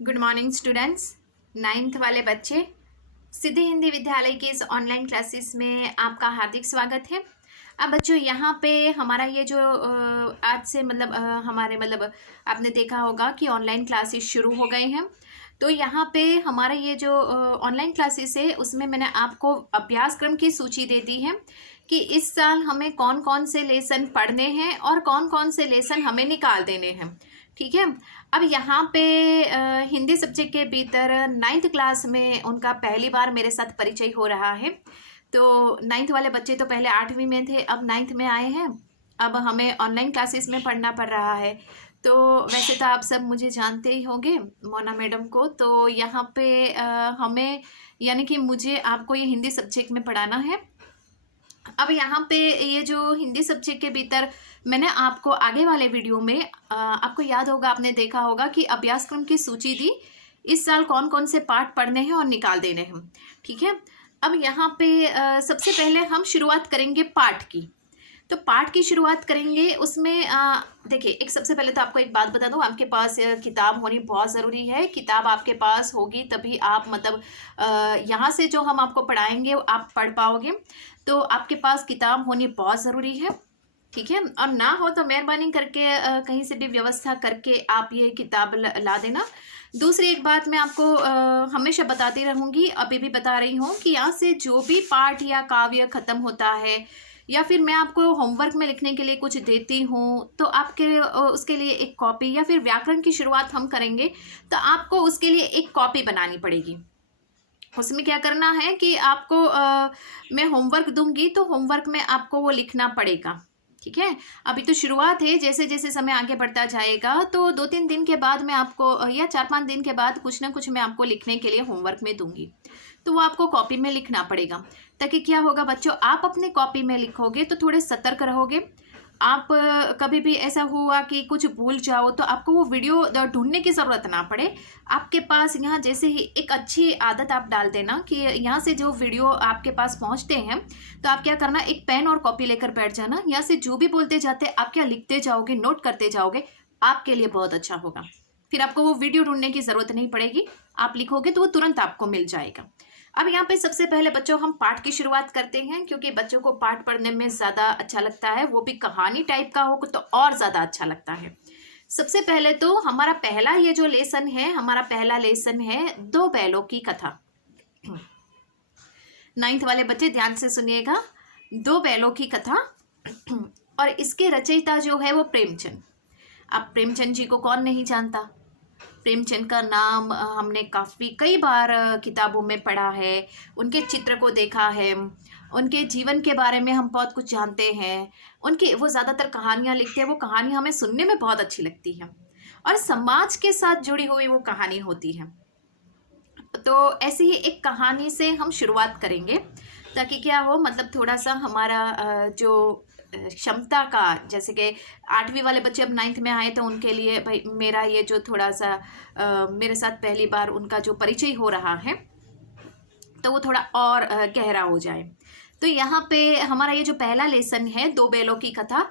Good morning students. Ninth वाले बच्चे, सिद्धि हिंदी विद्यालय की इस ऑनलाइन क्लासेस में आपका हार्दिक स्वागत है। अब बच्चों यहाँ पे हमारा ये जो आज से हमारे आपने देखा होगा कि ऑनलाइन क्लासेस शुरू हो गए हैं। तो यहाँ पे हमारा ये जो ऑनलाइन क्लासेस है उसमें मैंने आपको अभ्यासक्रम की सूची दे दी है कि इस साल हमें कौन कौन से लेसन पढ़ने हैं और कौन कौन से लेसन हमें निकाल देने हैं। ठीक है। अब यहाँ पे हिंदी सब्जेक्ट के भीतर नाइन्थ क्लास में उनका पहली बार मेरे साथ परिचय हो रहा है। तो नाइन्थ वाले बच्चे तो पहले 8वीं में थे, अब नाइन्थ में आए हैं। अब हमें ऑनलाइन क्लासेस में पढ़ना पड़ रहा है। तो वैसे तो आप सब मुझे जानते ही होंगे, मोना मैडम को। तो यहाँ पे हमें यानी कि मुझे आपको ये हिंदी सब्जेक्ट में पढ़ाना है। अब यहाँ पे ये जो हिंदी सब्जेक्ट के भीतर मैंने आपको आगे वाले वीडियो में आपको याद होगा, आपने देखा होगा कि अभ्यासक्रम की सूची दी, इस साल कौन कौन से पाठ पढ़ने हैं और निकाल देने हैं। ठीक है। अब यहाँ पे सबसे पहले हम शुरुआत करेंगे पाठ की। तो पाठ की शुरुआत करेंगे उसमें देखिए, एक सबसे पहले तो आपको एक बात बता दूं, आपके पास किताब होनी बहुत ज़रूरी है। किताब आपके पास होगी तभी आप यहाँ से जो हम आपको पढ़ाएंगे वो आप पढ़ पाओगे। तो आपके पास किताब होनी बहुत ज़रूरी है। ठीक है। और ना हो तो मेहरबानी करके कहीं से भी व्यवस्था करके आप ये किताब ला देना। दूसरी एक बात मैं आपको हमेशा बताती रहूँगी, अभी भी बता रही हूँ कि यहाँ से जो भी पाठ या काव्य ख़त्म होता है या फिर मैं आपको होमवर्क में लिखने के लिए कुछ देती हूँ तो आपके उसके लिए एक कॉपी, या फिर व्याकरण की शुरुआत हम करेंगे तो आपको उसके लिए एक कॉपी बनानी पड़ेगी। उसमें क्या करना है कि आपको मैं होमवर्क दूंगी तो होमवर्क में आपको वो लिखना पड़ेगा। ठीक है। अभी तो शुरुआत है, जैसे जैसे समय आगे बढ़ता जाएगा तो 2-3 दिन के बाद मैं आपको या 4-5 दिन के बाद कुछ ना कुछ मैं आपको लिखने के लिए होमवर्क में दूंगी। तो वो आपको कॉपी में लिखना पड़ेगा, ताकि क्या होगा बच्चों, आप अपने कॉपी में लिखोगे तो थोड़े सतर्क रहोगे। आप कभी भी ऐसा हुआ कि कुछ भूल जाओ तो आपको वो वीडियो ढूंढने की ज़रूरत ना पड़े। आपके पास यहाँ जैसे ही एक अच्छी आदत आप डाल देना कि यहाँ से जो वीडियो आपके पास पहुँचते हैं तो आप क्या करना, एक पेन और कॉपी लेकर बैठ जाना। यहाँ से जो भी बोलते जाते आप क्या लिखते जाओगे, नोट करते जाओगे, आपके लिए बहुत अच्छा होगा। फिर आपको वो वीडियो ढूंढने की ज़रूरत नहीं पड़ेगी, आप लिखोगे तो वो तुरंत आपको मिल जाएगा। अब यहाँ पे सबसे पहले बच्चों हम पाठ की शुरुआत करते हैं, क्योंकि बच्चों को पाठ पढ़ने में ज़्यादा अच्छा लगता है, वो भी कहानी टाइप का हो तो और ज़्यादा अच्छा लगता है। सबसे पहले तो हमारा पहला ये जो लेसन है, हमारा पहला लेसन है दो बैलों की कथा। नाइन्थ वाले बच्चे ध्यान से सुनिएगा, दो बैलों की कथा। और इसके रचयिता जो है वो प्रेमचंद। अब प्रेमचंद जी को कौन नहीं जानता। प्रेमचंद का नाम हमने काफ़ी कई बार किताबों में पढ़ा है, उनके चित्र को देखा है, उनके जीवन के बारे में हम बहुत कुछ जानते हैं। उनकी वो ज़्यादातर कहानियाँ लिखते हैं, वो कहानी हमें सुनने में बहुत अच्छी लगती है और समाज के साथ जुड़ी हुई वो कहानी होती है। तो ऐसी ही एक कहानी से हम शुरुआत करेंगे, ताकि क्या हो, थोड़ा सा हमारा जो क्षमता का, जैसे कि 8वीं वाले बच्चे अब 9th में आए तो उनके लिए भाई मेरा ये जो थोड़ा सा मेरे साथ पहली बार उनका जो परिचय हो रहा है तो वो थोड़ा और गहरा हो जाए। तो यहाँ पे हमारा ये जो पहला लेसन है, दो बैलों की कथा।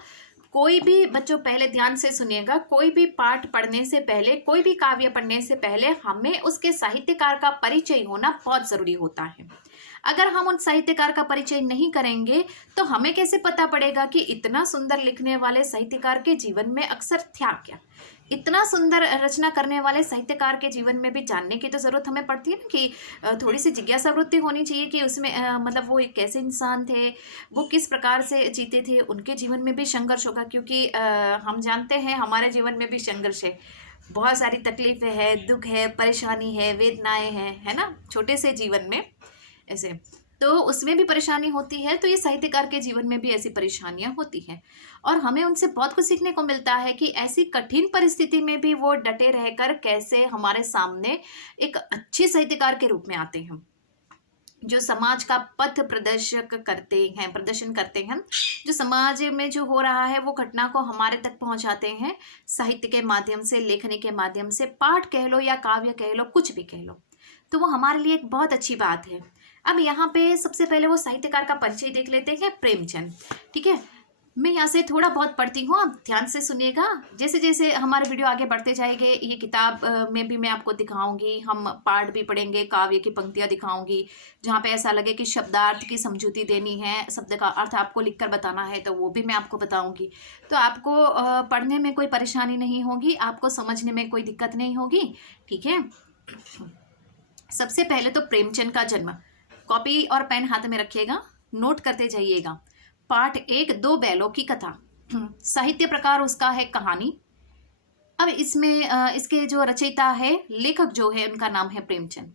कोई भी बच्चों पहले ध्यान से सुनिएगा, कोई भी पाठ पढ़ने से पहले, कोई भी काव्य पढ़ने से पहले हमें उसके साहित्यकार का परिचय होना बहुत ज़रूरी होता है। अगर हम उन साहित्यकार का परिचय नहीं करेंगे तो हमें कैसे पता पड़ेगा कि इतना सुंदर लिखने वाले साहित्यकार के जीवन में अक्सर था क्या। इतना सुंदर रचना करने वाले साहित्यकार के जीवन में भी जानने की तो ज़रूरत हमें पड़ती है ना, कि थोड़ी सी जिज्ञासा वृत्ति होनी चाहिए कि उसमें वो एक कैसे इंसान थे, वो किस प्रकार से जीते थे, उनके जीवन में भी संघर्ष होगा। क्योंकि हम जानते हैं हमारे जीवन में भी संघर्ष है, बहुत सारी तकलीफें हैं, दुख है, परेशानी है, वेदनाएं हैं, है ना, छोटे से जीवन में ऐसे। तो उसमें भी परेशानी होती है, तो ये साहित्यकार के जीवन में भी ऐसी परेशानियां होती हैं और हमें उनसे बहुत कुछ सीखने को मिलता है कि ऐसी कठिन परिस्थिति में भी वो डटे रहकर कैसे हमारे सामने एक अच्छे साहित्यकार के रूप में आते हैं, जो समाज का पथ प्रदर्शन करते हैं, जो समाज में जो हो रहा है वो घटना को हमारे तक पहुंचाते हैं, साहित्य के माध्यम से, लेखनी के माध्यम से, पाठ कह लो या काव्य कह लो, कुछ भी कह लो, तो वो हमारे लिए एक बहुत अच्छी बात है। अब यहाँ पे सबसे पहले वो साहित्यकार का परिचय देख लेते हैं, प्रेमचंद। ठीक है। मैं यहाँ से थोड़ा बहुत पढ़ती हूँ, आप ध्यान से सुनिएगा। जैसे जैसे हमारे वीडियो आगे बढ़ते जाएंगे, ये किताब में भी मैं आपको दिखाऊंगी, हम पाठ भी पढ़ेंगे, काव्य की पंक्तियाँ दिखाऊंगी, जहाँ पे ऐसा लगे कि शब्दार्थ की समझूती देनी है, शब्द का अर्थ आपको लिखकर बताना है, तो वो भी मैं आपको बताऊंगी। तो आपको पढ़ने में कोई परेशानी नहीं होगी, आपको समझने में कोई दिक्कत नहीं होगी, ठीक है। सबसे पहले तो प्रेमचंद का जन्म, कॉपी और पेन हाथ में रखिएगा, नोट करते जाइएगा। पाठ 1, 2 बैलों की कथा। साहित्य प्रकार उसका है कहानी। अब इसमें इसके जो रचयिता है, लेखक जो है, उनका नाम है प्रेमचंद।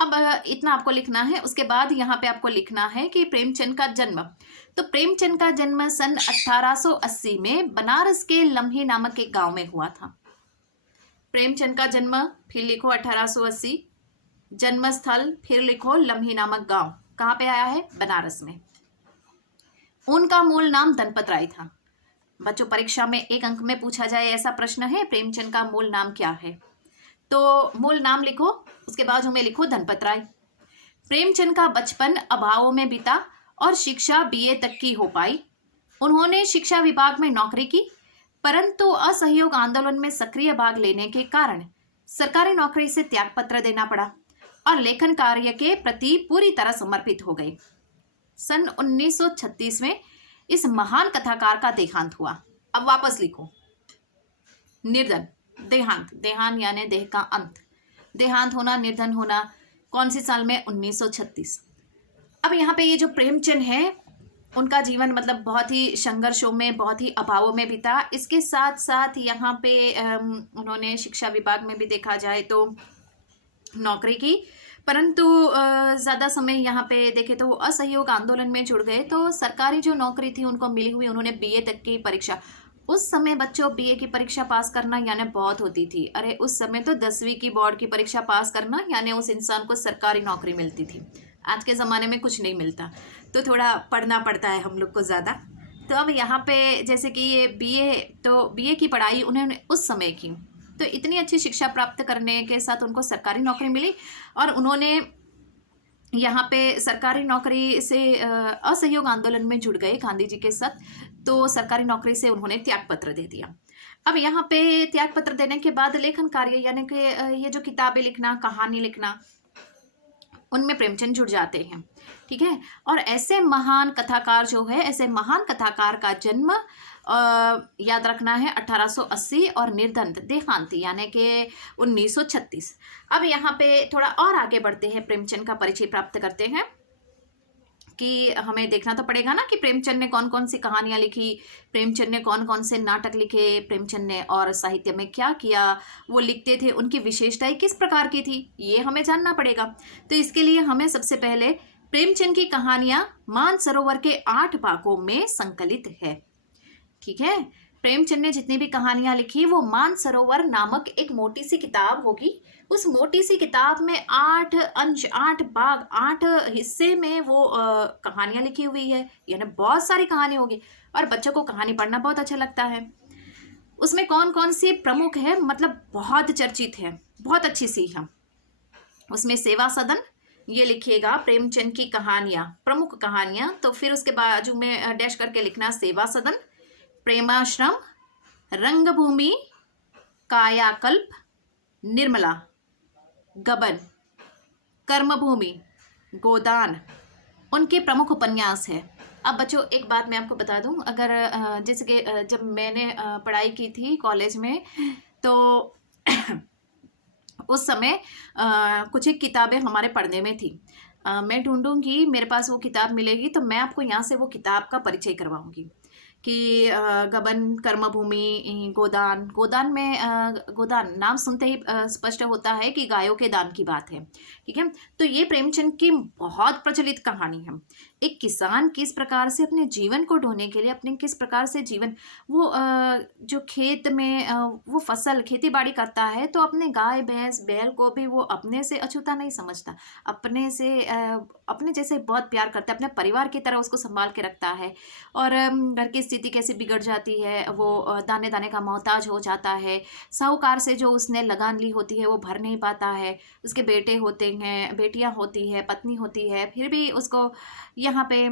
अब इतना आपको लिखना है। उसके बाद यहाँ पे आपको लिखना है कि प्रेमचंद का जन्म। तो प्रेमचंद का जन्म सन 1880 में बनारस के लम्हे नामक एक गांव में हुआ था। प्रेमचंद का जन्म, फिर लिखो 1880, जन्म स्थल फिर लिखो लम्हे नामक गांव, कहाँ पे आया है? बनारस में। उनका मूल नाम धनपत राय था। बच्चों, परीक्षा में 1 अंक में पूछा जाए ऐसा प्रश्न है, प्रेमचंद का मूल नाम क्या है? तो मूल नाम लिखो, उसके बाद में लिखो धनपत राय। प्रेमचंद का बचपन अभावों में बीता और शिक्षा बीए तक की हो पाई। उन्होंने शिक्षा विभाग में नौकरी की, परंतु असहयोग आंदोलन में सक्रिय भाग लेने के कारण सरकारी नौकरी से त्यागपत्र देना पड़ा और लेखन कार्य के प्रति पूरी तरह समर्पित हो गए। सन 1936 में इस महान कथाकार का देहांत हुआ। अब वापस लिखो, निर्धन, देहांत, देहांत यानी देह का अंत, देहांत होना, निर्धन होना, कौन सी साल में? 1936। अब यहाँ पे ये जो प्रेमचंद है, उनका जीवन मतलब बहुत ही संघर्षों में, बहुत ही अभावों में बीता। इसके साथ साथ यहाँ पे उन्होंने शिक्षा विभाग में भी देखा जाए तो नौकरी की, परंतु ज़्यादा समय यहाँ पे देखे तो वो असहयोग आंदोलन में जुड़ गए। तो सरकारी जो नौकरी थी उनको मिली हुई, उन्होंने बीए तक की परीक्षा, उस समय बच्चों बीए की परीक्षा पास करना यानी बहुत होती थी। अरे उस समय तो 10वीं की बोर्ड की परीक्षा पास करना यानी उस इंसान को सरकारी नौकरी मिलती थी। आज के ज़माने में कुछ नहीं मिलता, तो थोड़ा पढ़ना पड़ता है हम लोग को ज़्यादा। तो अब यहाँ पे जैसे कि ये बीए, तो बीए की पढ़ाई उन्होंने उस समय की, तो इतनी अच्छी शिक्षा प्राप्त करने के साथ उनको सरकारी नौकरी मिली और उन्होंने यहाँ पे सरकारी नौकरी से असहयोग आंदोलन में जुड़ गए गांधी जी के साथ। तो सरकारी नौकरी से उन्होंने त्यागपत्र दे दिया। अब यहाँ पे त्यागपत्र देने के बाद लेखन कार्य यानी कि ये जो किताबें लिखना, कहानी लिखना, उनमें प्रेमचंद जुड़ जाते हैं, ठीक है। और ऐसे महान कथाकार जो है, ऐसे महान कथाकार का जन्म याद रखना है 1880 और निर्धन, देहांत यानी कि 1936। अब यहाँ पे थोड़ा और आगे बढ़ते हैं, प्रेमचंद का परिचय प्राप्त करते हैं कि हमें देखना तो पड़ेगा ना कि प्रेमचंद ने कौन कौन सी कहानियां लिखी, प्रेमचंद ने कौन कौन से नाटक लिखे, प्रेमचंद ने और साहित्य में क्या किया, वो लिखते थे, उनकी विशेषताएं किस प्रकार की थी, ये हमें जानना पड़ेगा। तो इसके लिए हमें सबसे पहले प्रेमचंद की कहानियां मानसरोवर के 8 भागों में संकलित है, ठीक है। प्रेमचंद ने जितनी भी कहानियां लिखी वो मानसरोवर नामक एक मोटी सी किताब होगी। उस मोटी सी किताब में 8 अंश, 8 भाग, 8 हिस्से में वो कहानियां लिखी हुई है, यानी बहुत सारी कहानी होगी और बच्चों को कहानी पढ़ना बहुत अच्छा लगता है। उसमें कौन कौन सी प्रमुख है, मतलब बहुत चर्चित है, बहुत अच्छी सी है। उसमें सेवा सदन, ये लिखिएगा प्रेमचंद की कहानियां, प्रमुख कहानियां। तो फिर उसके बाजू में डैश करके लिखना सेवा सदन, प्रेमाश्रम, रंगभूमि, कायाकल्प, निर्मला, गबन, कर्मभूमि, गोदान, उनके प्रमुख उपन्यास है। अब बच्चों एक बात मैं आपको बता दूं, अगर जैसे कि जब मैंने पढ़ाई की थी कॉलेज में, तो उस समय कुछ एक किताबें हमारे पढ़ने में थी। मैं ढूंढूंगी, मेरे पास वो किताब मिलेगी तो मैं आपको यहाँ से वो किताब का परिचय करवाऊंगी कि गबन, कर्मभूमि, गोदान, गोदान में गोदान नाम सुनते ही स्पष्ट होता है कि गायों के दान की बात है, ठीक है। तो ये प्रेमचंद की बहुत प्रचलित कहानी है। एक किसान किस प्रकार से अपने जीवन को ढोने के लिए, अपने किस प्रकार से जीवन, वो जो खेत में वो फसल खेती बाड़ी करता है, तो अपने गाय भैंस बैल को भी वो अपने से अछूता नहीं समझता, अपने से अपने जैसे बहुत प्यार करता है, अपने परिवार की तरह उसको संभाल के रखता है। और घर की स्थिति कैसे बिगड़ जाती है, वो दाने दाने का मोहताज हो जाता है, साहूकार से जो उसने लगान ली होती है वो भर नहीं पाता है, उसके बेटे होते हैं, बेटियां होती है, पत्नी होती है, फिर भी उसको यहाँ पे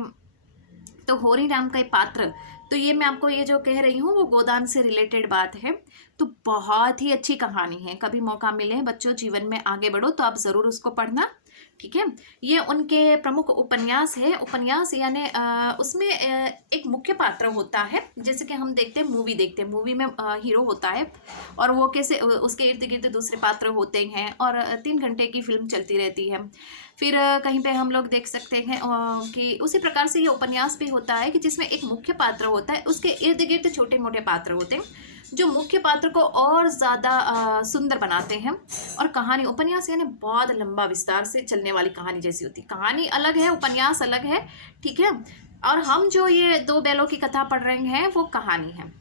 तो होरी राम का पात्र तो ये मैं आपको ये जो कह रही हूँ वो गोदान से रिलेटेड बात है। तो बहुत ही अच्छी कहानी है, कभी मौका मिले बच्चों जीवन में आगे बढ़ो तो आप ज़रूर उसको पढ़ना, ठीक है। ये उनके प्रमुख उपन्यास है। उपन्यास यानी उसमें एक मुख्य पात्र होता है, जैसे कि हम देखते हैं मूवी, देखते हैं मूवी में हीरो होता है और वो कैसे उसके इर्द गिर्द दूसरे पात्र होते हैं और 3 घंटे की फिल्म चलती रहती है। फिर कहीं पे हम लोग देख सकते हैं कि उसी प्रकार से ये उपन्यास भी होता है कि जिसमें एक मुख्य पात्र होता है, उसके इर्द गिर्द छोटे मोटे पात्र होते हैं जो मुख्य पात्र को और ज़्यादा सुंदर बनाते हैं। और कहानी, उपन्यास यानी बहुत लंबा विस्तार से चलने वाली कहानी जैसी होती है। कहानी अलग है, उपन्यास अलग है, ठीक है। और हम जो ये दो बैलों की कथा पढ़ रहे हैं वो कहानी है।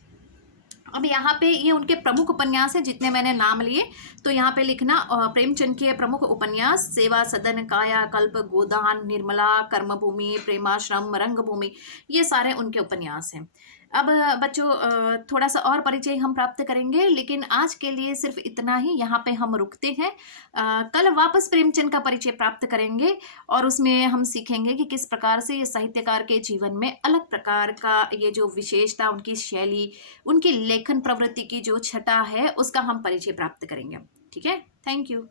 अब यहाँ पे ये उनके प्रमुख उपन्यास हैं जितने मैंने नाम लिए, तो यहाँ पे लिखना प्रेमचंद के प्रमुख उपन्यास सेवा सदन, काया कल्प, गोदान, निर्मला, कर्मभूमि, प्रेमाश्रम, रंगभूमि, ये सारे उनके उपन्यास हैं। अब बच्चों थोड़ा सा और परिचय हम प्राप्त करेंगे, लेकिन आज के लिए सिर्फ इतना ही, यहाँ पे हम रुकते हैं। कल वापस प्रेमचंद का परिचय प्राप्त करेंगे और उसमें हम सीखेंगे कि किस प्रकार से ये साहित्यकार के जीवन में अलग प्रकार का ये जो विशेषता, उनकी शैली, उनकी लेखन प्रवृत्ति की जो छटा है उसका हम परिचय प्राप्त करेंगे, ठीक है। Thank you.